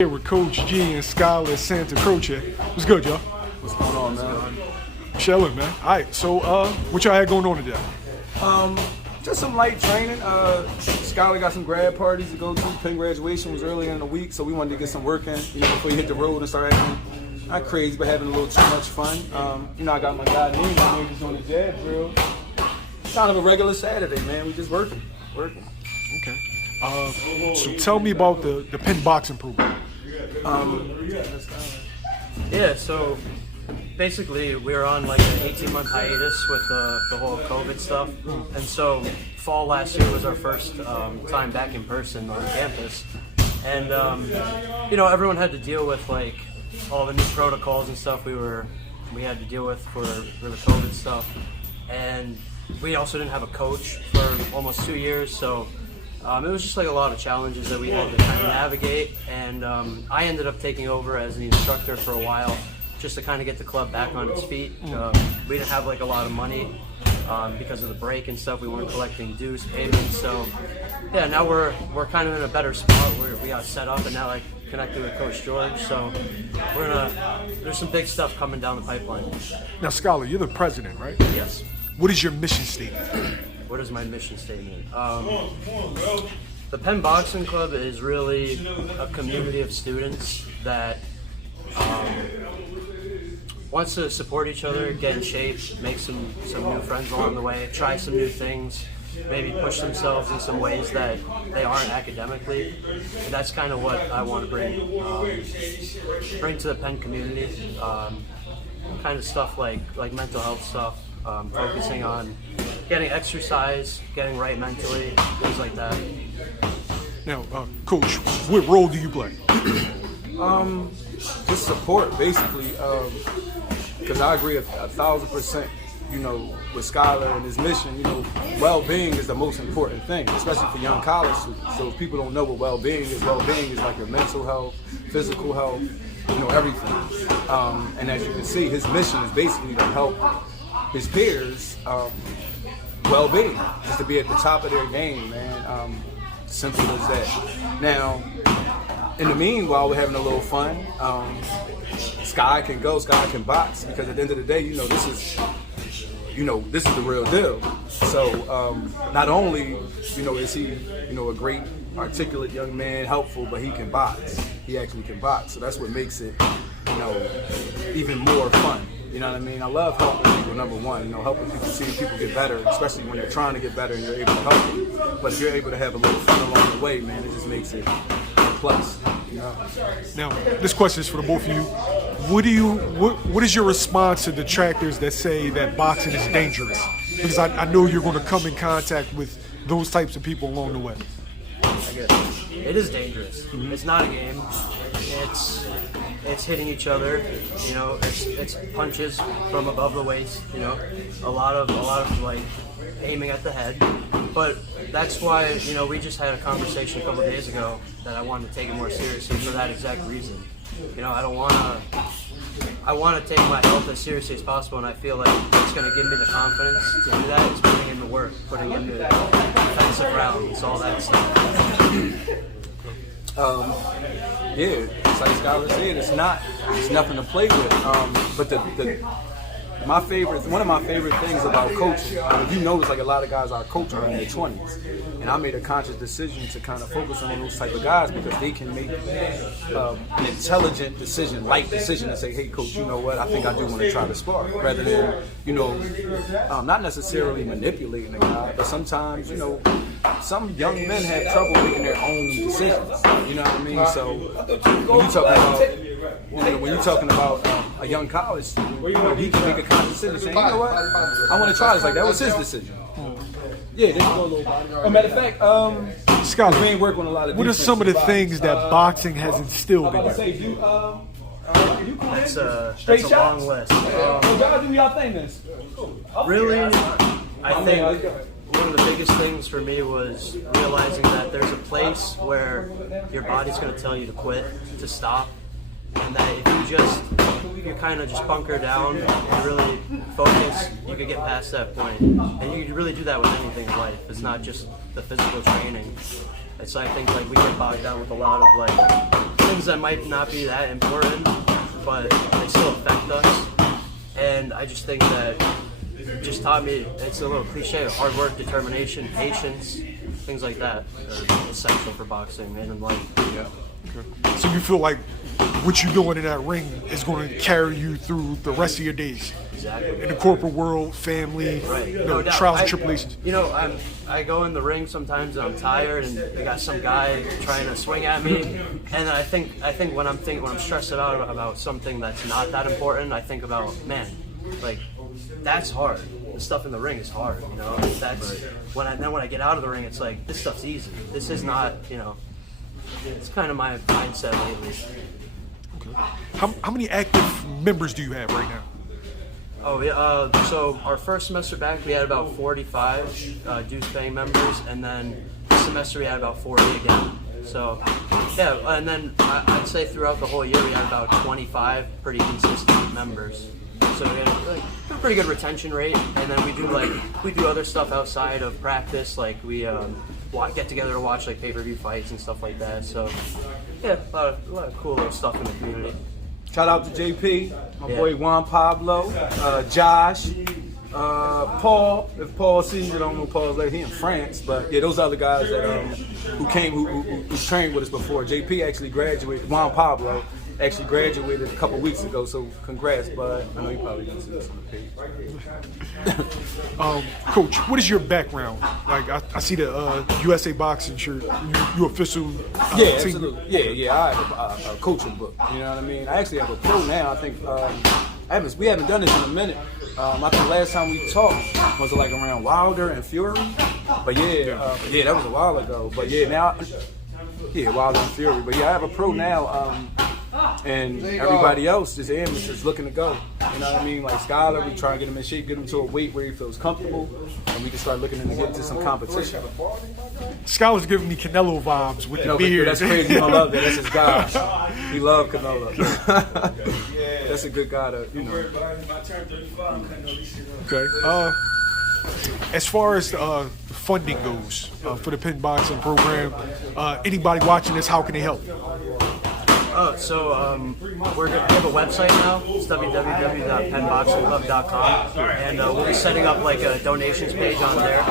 Here with Coach G and Skylar Santacroce. What's good, y'all? What's going on, man? Chilling, man. All right, so what y'all had going on today? Just some light training. Skylar got some grad parties to go to. Penn graduation was earlier in the week, so we wanted to get some work in, before you hit the road and start acting not crazy, but having a little too much fun. I got my guy Nate down here just doing the jab drill. Kind of a regular Saturday, man. We just working. Okay. So tell me about the Penn Boxing program. So basically we were on like an 18-month hiatus with the whole COVID stuff, and so fall last year was our first time back in person on campus, and everyone had to deal with like all the new protocols and stuff we had to deal with for the COVID stuff, and we also didn't have a coach for almost 2 years, so it was just like a lot of challenges that we had to kind of navigate, and I ended up taking over as the instructor for a while just to kind of get the club back on its feet. We didn't have like a lot of money because of the break and stuff. We weren't collecting dues payments, so yeah, now we're kind of in a better spot where we got set up, and now I connected with Coach George, so there's some big stuff coming down the pipeline. Now, Skylar, you're the president, right? Yes. What is your mission statement? What is my mission statement? The Penn Boxing Club is really a community of students that wants to support each other, get in shape, make some new friends along the way, try some new things, maybe push themselves in some ways that they aren't academically. And that's kind of what I want to bring to the Penn community. Kind of stuff like mental health stuff, focusing on getting exercise, getting right mentally, things like that. Now, Coach, what role do you play? Just support, basically, because I agree 1,000%, with Skylar and his mission. Well-being is the most important thing, especially for young college students. So if people don't know what well-being is like your mental health, physical health, everything. And as you can see, his mission is basically to help his peers well-being, just to be at the top of their game, man. Simple as that. Now, in the meanwhile, we're having a little fun. Sky can go, Sky can box, because at the end of the day, this is the real deal. So not only, is he, a great, articulate young man, helpful, but he can box. He actually can box. So that's what makes it, even more fun. You know what I mean? I love helping people, number one, helping people see people get better, especially when they're trying to get better and you're able to help them. But if you're able to have a little fun along the way, man, it just makes it a plus. Now, this question is for the both of you. What is your response to detractors that say that boxing is dangerous? Because I know you're going to come in contact with those types of people along the way. I guess it is dangerous. It's not a game. It's hitting each other. It's punches from above the waist. A lot of like aiming at the head. But that's why we just had a conversation a couple of days ago that I wanted to take it more seriously for that exact reason. I want to take my health as seriously as possible, and I feel like it's going to give me the confidence to do that. Is putting in the work, putting in the defensive rounds, all that stuff. It's like Skylar said, it's nothing to play with. But one of my favorite things about coaching, if you notice, like a lot of guys I coach are in their 20s, and I made a conscious decision to kind of focus on those type of guys because they can make an intelligent decision, light decision, and say, hey, coach, you know what? I think I do want to try to spar, rather than not necessarily manipulating the guy, but sometimes some young men have trouble making their own decisions. You know what I mean? So when you're talking about a young college student, he can make a conscious decision, saying, you know what, I want to try this. Like that was his decision. Yeah, there you go, little body. As a matter of fact, Skylar, we ain't working on a lot of. What are some of the things that boxing has instilled in you? That's a long list. Really, I think one of the biggest things for me was realizing that there's a place where your body's going to tell you to quit, to stop, and that if you just you kind of just bunker down and really focus, you could get past that point. And you could really do that with anything in life. It's not just the physical training. It's, I think, like, we get bogged down with a lot of, like, things that might not be that important, but they still affect us. And I just think that it just taught me, it's a little cliche, hard work, determination, patience, things like that are essential for boxing and in life. Yeah. Okay. So you feel like what you're doing in that ring is going to carry you through the rest of your days? Exactly. In the corporate world, family, Right. you know, No doubt. trials and tribulations. You know, I go in the ring sometimes and I'm tired, and I got some guy trying to swing at me, and I think when I'm stressed about something that's not that important, I think about, man, like, that's hard. The stuff in the ring is hard, you know. That's when I get out of the ring, it's like, this stuff's easy. This is not, you know. It's kind of my mindset lately. Okay. How many active members do you have right now? Oh yeah. So our first semester back, we had about 45 dues-paying members, and then this semester we had about 40 again. So yeah, and then I'd say throughout the whole year we had about 25 pretty consistent members. So we had a pretty good retention rate, and then we do other stuff outside of practice, like we get together to watch like pay-per-view fights and stuff like that. So yeah, a lot of cool little stuff in the community. Shout out to JP, my boy Juan Pablo, Josh, Paul. If Paul sees you, I don't know Paul's like, he in France, but yeah, those other guys that who trained with us before. JP actually graduated. Juan Pablo actually graduated a couple weeks ago, so congrats, bud. I know you probably gonna see this on the page. Coach, what is your background? Like, I see the USA Boxing shirt. You official Yeah, team. absolutely. Yeah. I have a coaching book. You know what I mean? I actually have a pro now. I think we haven't done this in a minute. I think last time we talked was like around Wilder and Fury. But yeah, that was a while ago. But yeah, now, Wilder and Fury. But yeah, I have a pro now. And everybody else is amateurs looking to go. You know what I mean? Like Skylar, we try and get him in shape, get him to a weight where he feels comfortable, and we can start looking to get into some competition. Skylar's giving me Canelo vibes with the beard. That's crazy. I love that. That's his guy. We love Canelo. That's a good guy to, you know. Okay. As far as funding goes for the UPENN Boxing program, anybody watching this, how can they help? We have a website now. It's www.pennboxingclub.com, and we'll be setting up like a donations page on there.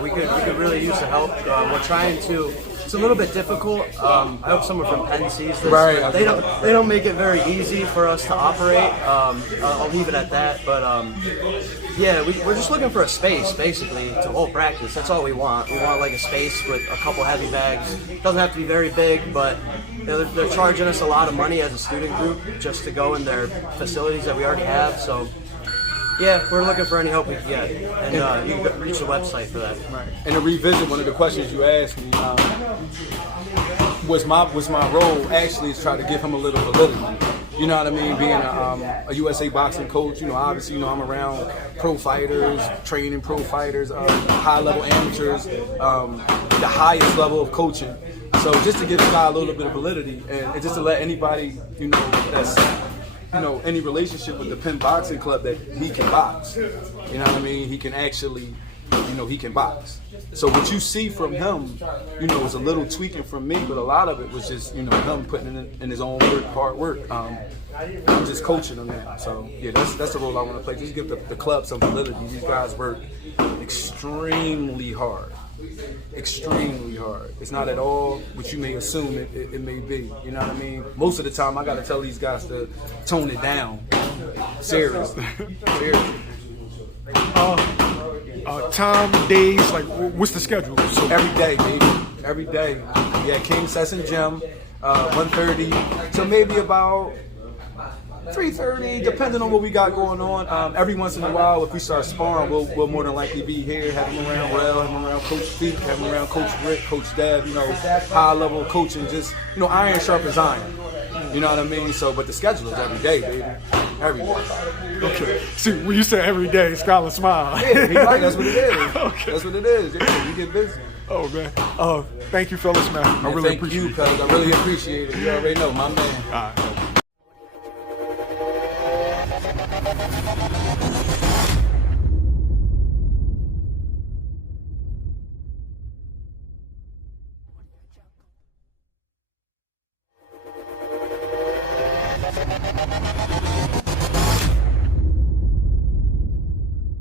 We could really use the help. We're trying to. It's a little bit difficult. I hope someone from Penn sees this. Right. They don't make it very easy for us to operate. I'll leave it at that. But we're just looking for a space basically to hold practice. That's all we want. We want like a space with a couple heavy bags. It doesn't have to be very big, but you know, they're charging us a lot of money as a student group just to go in their facilities that we already have. So yeah, we're looking for any help we can get, and you can reach the website for that. Right. And to revisit one of the questions you asked me, was my role actually is try to give him a little validity. You know what I mean? Being a USA boxing coach, you know, obviously, you know, I'm around pro fighters, training pro fighters, high level amateurs, the highest level of coaching. So just to give the guy a little bit of validity, and just to let anybody, you know, that's, you know, any relationship with the UPENN Boxing Club that he can box. You know what I mean? He can actually, you know, he can box. So what you see from him, you know, is a little tweaking from me, but a lot of it was just, you know, him putting in his own work, hard work. I'm just coaching him now. So yeah, that's the role I want to play. Just give the club some validity. These guys work extremely hard. Extremely hard. It's not at all what you may assume it may be. You know what I mean? Most of the time, I got to tell these guys to tone it down. Seriously. Time, days, like what's the schedule? So Every day, baby. Every day. Yeah, King Sesson Gym, 1:30 to maybe about 3:30, depending on what we got going on. Every once in a while, if we start sparring, we'll more than likely be here, have him around Rel, have him around Coach Feek, have him around Coach Rick, Coach Deb, you know, high level coaching, just, you know, iron sharpens iron. You know what I mean? So, but the schedule is every day, baby. Every day. okay. See, when you say every day, Skylar smile. Yeah, he's right, that's what it is. Okay. That's what it is. Yeah, you get busy. Oh man. Thank you, fellas, man. I really appreciate it. Thank you, fellas. I really appreciate it. You already know, my man. All right.